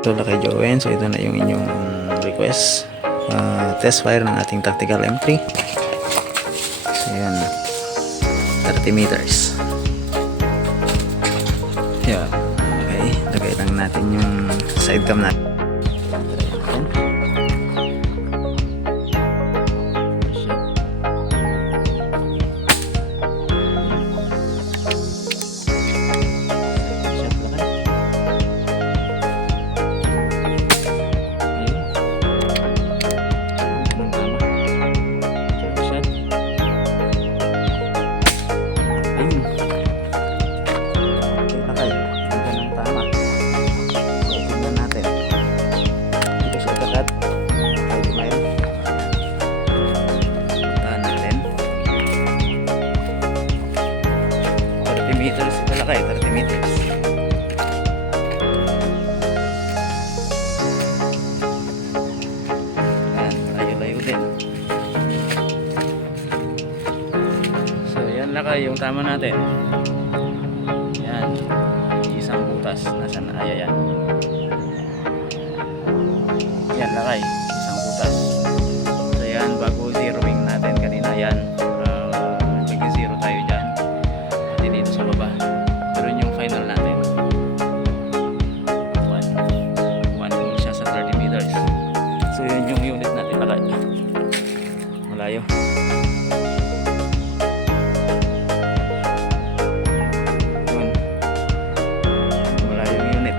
So kay Joen, so ito na yung inyong request, test fire ng ating tactical M3. So yan, 30 meters. Yan, okay, lagay lang natin yung side cam natin. Meters, ito lakay, 30 meters. Yan, layo-layo din. So yan lakay yung tama natin. Yan, isang butas, nasan na, yan. Yan lakay, isang butas. So yan, bago zeroing natin kanina yan, mag-zero tayo dyan pati dito sa baba. Pero yung final natin 1 siya sa 30 meters. So yun yung unit natin lakay, malayo. Yun, malayo yung unit.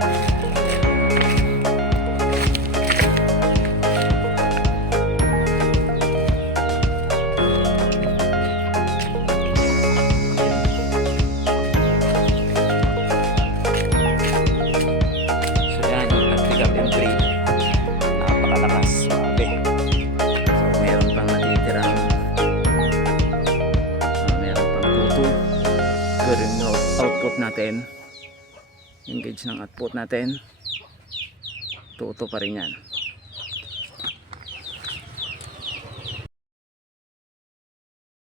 Napakalakas, swabe. So meron pang natitirang meron pang tuto. Good yung output natin, yung gauge ng output natin, tuto pa rin yan.